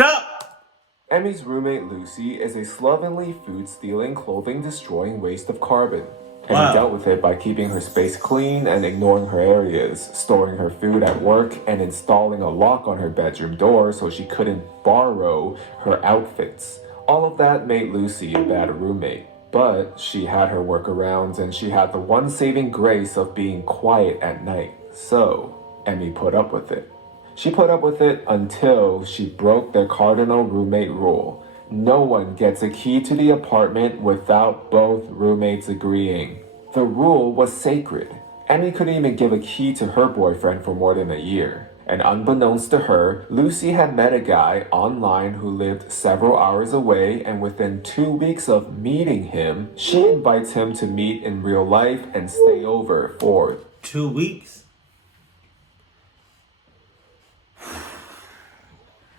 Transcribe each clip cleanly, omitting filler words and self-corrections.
Stop! Emmy's roommate Lucy is a slovenly, food-stealing, clothing-destroying waste of carbon. Emmy dealt with it by keeping her space clean and ignoring her areas, storing her food at work, and installing a lock on her bedroom door so she couldn't borrow her outfits. All of that made Lucy a bad roommate. But she had her workarounds, and she had the one saving grace of being quiet at night. So, Emmy put up with it. She put up with it until she broke their cardinal roommate rule. No one gets a key to the apartment without both roommates agreeing. The rule was sacred. Emmy couldn't even give a key to her boyfriend for more than a year. And unbeknownst to her, Lucy had met a guy online who lived several hours away, and within 2 weeks of meeting him, she invites him to meet in real life and stay over for 2 weeks?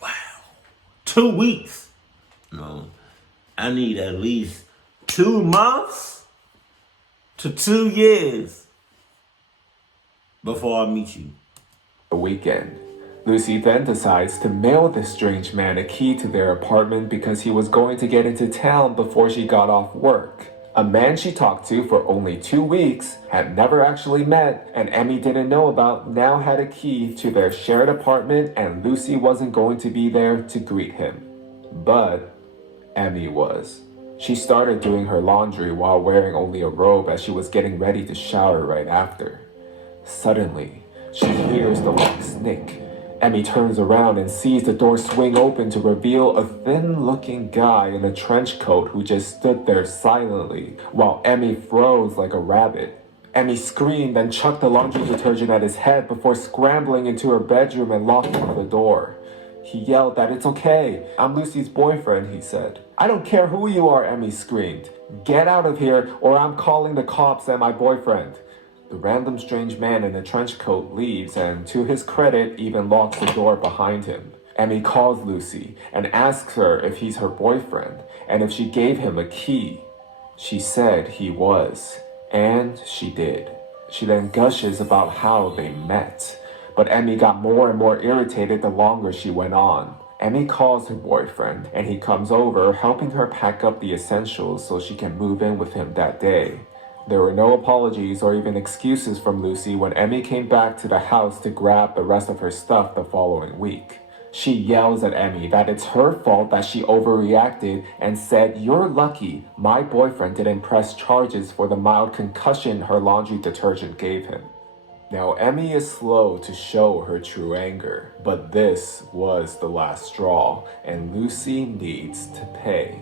Wow. 2 weeks? No. I need at least 2 months to 2 years before I meet you. a weekend. Lucy then decides to mail this strange man a key to their apartment because he was going to get into town before she got off work. A man she talked to for only 2 weeks, had never actually met, and Emmy didn't know about, now had a key to their shared apartment, and Lucy wasn't going to be there to greet him. But Emmy was. She started doing her laundry while wearing only a robe as she was getting ready to shower right after. Suddenly, she hears the lock snick. Emmy turns around and sees the door swing open to reveal a thin-looking guy in a trench coat who just stood there silently, while Emmy froze like a rabbit. Emmy screamed and chucked the laundry detergent at his head before scrambling into her bedroom and locking the door. He yelled that it's okay. I'm Lucy's boyfriend, he said. I don't care who you are, Emmy screamed. Get out of here or I'm calling the cops and my boyfriend. The random strange man in the trench coat leaves and, to his credit, even locks the door behind him. Emmy calls Lucy and asks her if he's her boyfriend and if she gave him a key. She said he was, and she did. She then gushes about how they met. But Emmy got more and more irritated the longer she went on. Emmy calls her boyfriend, and he comes over, helping her pack up the essentials so she can move in with him that day. There were no apologies or even excuses from Lucy when Emmy came back to the house to grab the rest of her stuff the following week. She yells at Emmy that it's her fault that she overreacted and said, "You're lucky my boyfriend didn't press charges for the mild concussion her laundry detergent gave him." Now, Emmy is slow to show her true anger, but this was the last straw, and Lucy needs to pay.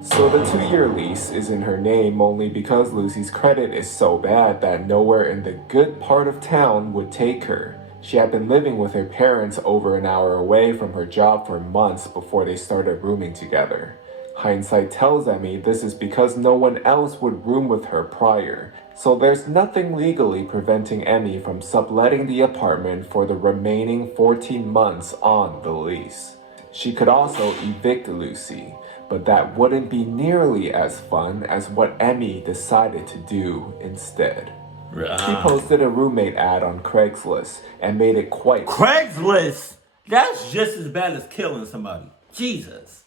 So the 2-year lease is in her name only because Lucy's credit is so bad that nowhere in the good part of town would take her. She had been living with her parents over an hour away from her job for months before they started rooming together. Hindsight tells Emmy this is because no one else would room with her prior, so there's nothing legally preventing Emmy from subletting the apartment for the remaining 14 months on the lease. She could also evict Lucy, but that wouldn't be nearly as fun as what Emmy decided to do instead. She posted a roommate ad on Craigslist and made it quite... Craigslist? That's just as bad as killing somebody. Jesus.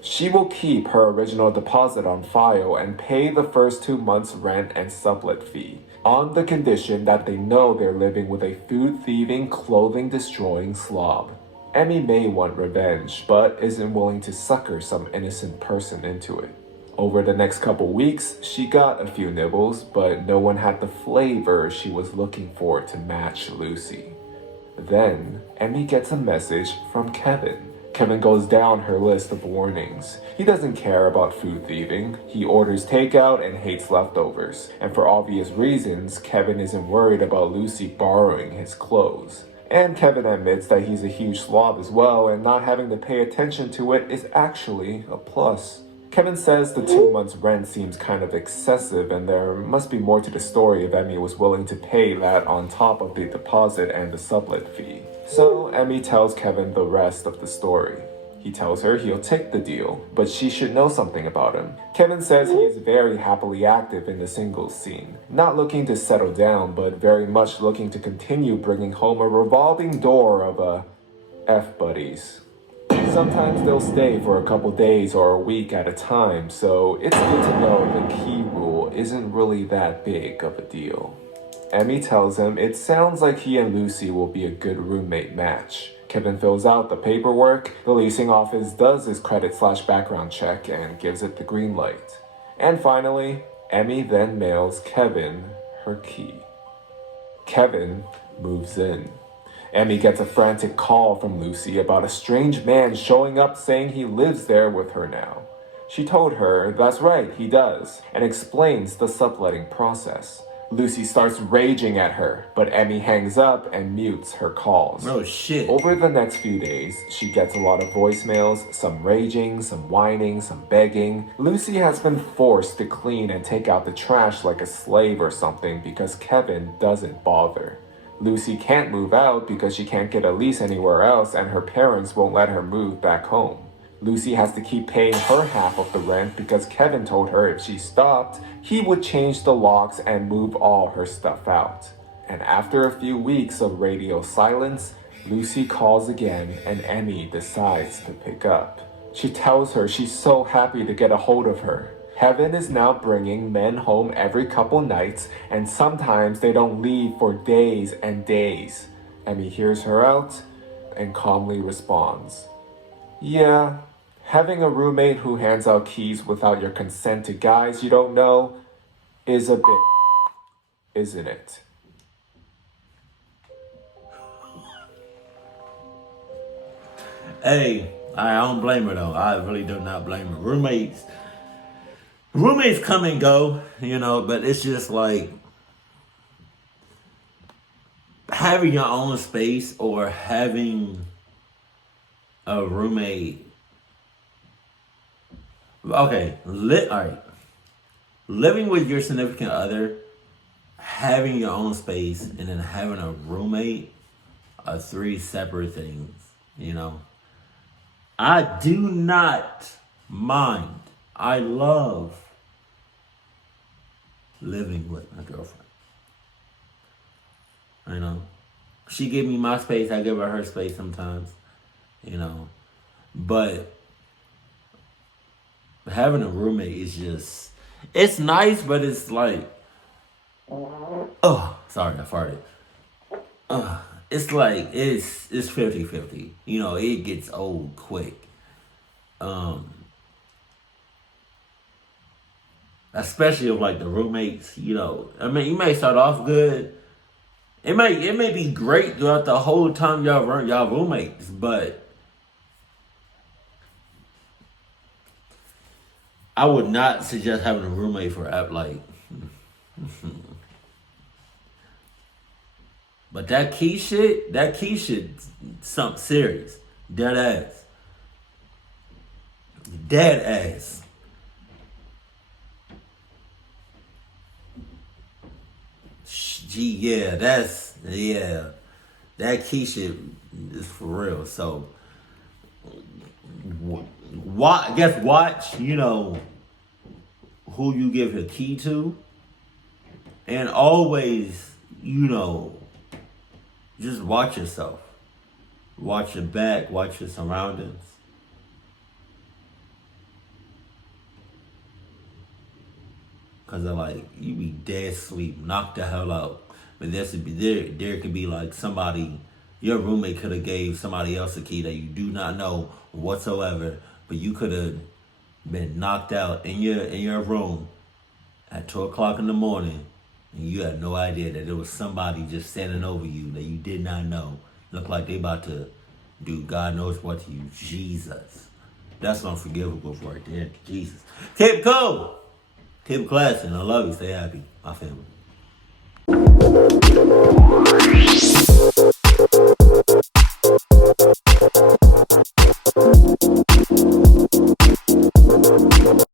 She will keep her original deposit on file and pay the first 2 months' rent and sublet fee, on the condition that they know they're living with a food-thieving, clothing-destroying slob. Emmy may want revenge, but isn't willing to sucker some innocent person into it. Over the next couple weeks, she got a few nibbles, but no one had the flavor she was looking for to match Lucy. Then, Emmy gets a message from Kevin. Kevin goes down her list of warnings. He doesn't care about food thieving. He orders takeout and hates leftovers. And for obvious reasons, Kevin isn't worried about Lucy borrowing his clothes. And Kevin admits that he's a huge slob as well, and not having to pay attention to it is actually a plus. Kevin says the 2 months' rent seems kind of excessive, and there must be more to the story if Emmy was willing to pay that on top of the deposit and the sublet fee. So Emmy tells Kevin the rest of the story. He tells her he'll take the deal, but she should know something about him. Kevin says he is very happily active in the singles scene, not looking to settle down, but very much looking to continue bringing home a revolving door of F-buddies. Sometimes they'll stay for a couple days or a week at a time, so it's good to know the key rule isn't really that big of a deal. Emmy tells him it sounds like he and Lucy will be a good roommate match. Kevin fills out the paperwork, the leasing office does his credit/background check and gives it the green light. And finally, Emmy then mails Kevin her key. Kevin moves in. Emmy gets a frantic call from Lucy about a strange man showing up saying he lives there with her now. She told her that's right, he does, and explains the subletting process. Lucy starts raging at her, but Emmy hangs up and mutes her calls. Oh shit. Over the next few days, she gets a lot of voicemails, some raging, some whining, some begging. Lucy has been forced to clean and take out the trash like a slave or something because Kevin doesn't bother. Lucy can't move out because she can't get a lease anywhere else and her parents won't let her move back home. Lucy has to keep paying her half of the rent because Kevin told her if she stopped, he would change the locks and move all her stuff out. And after a few weeks of radio silence, Lucy calls again and Emmy decides to pick up. She tells her she's so happy to get a hold of her. Kevin is now bringing men home every couple nights and sometimes they don't leave for days and days. Emmy hears her out and calmly responds, "Yeah, having a roommate who hands out keys without your consent to guys you don't know is a bit, isn't it?" Hey, I don't blame her though. I really do not blame her. Roommates come and go, but it's just like having your own space or having a roommate. Okay, alright. Living with your significant other, having your own space, and then having a roommate are three separate things, I do not mind. I love living with my girlfriend. She give me my space, I give her space sometimes, but having a roommate is just, it's nice, but it's like, oh, sorry, I farted. It's like, it's 50-50. It gets old quick. Especially with like the roommates, you may start off good. It may be great throughout the whole time y'all roommates, but I would not suggest having a roommate for But that key shit, something serious. Dead ass. Yeah, that key shit is for real. So, watch, who you give your key to, and always, just watch yourself. Watch your back, watch your surroundings. Cause they're like, you be dead asleep, knocked the hell out. But there could be like somebody, your roommate could have gave somebody else a key that you do not know whatsoever, but you could have been knocked out in your room at 2 o'clock in the morning, and you had no idea that there was somebody just standing over you that you did not know. Looked like they about to do God knows what to you. Jesus. That's unforgivable right there. Jesus. Keep it cool. Keep it classy, and I love you. Stay happy. My family.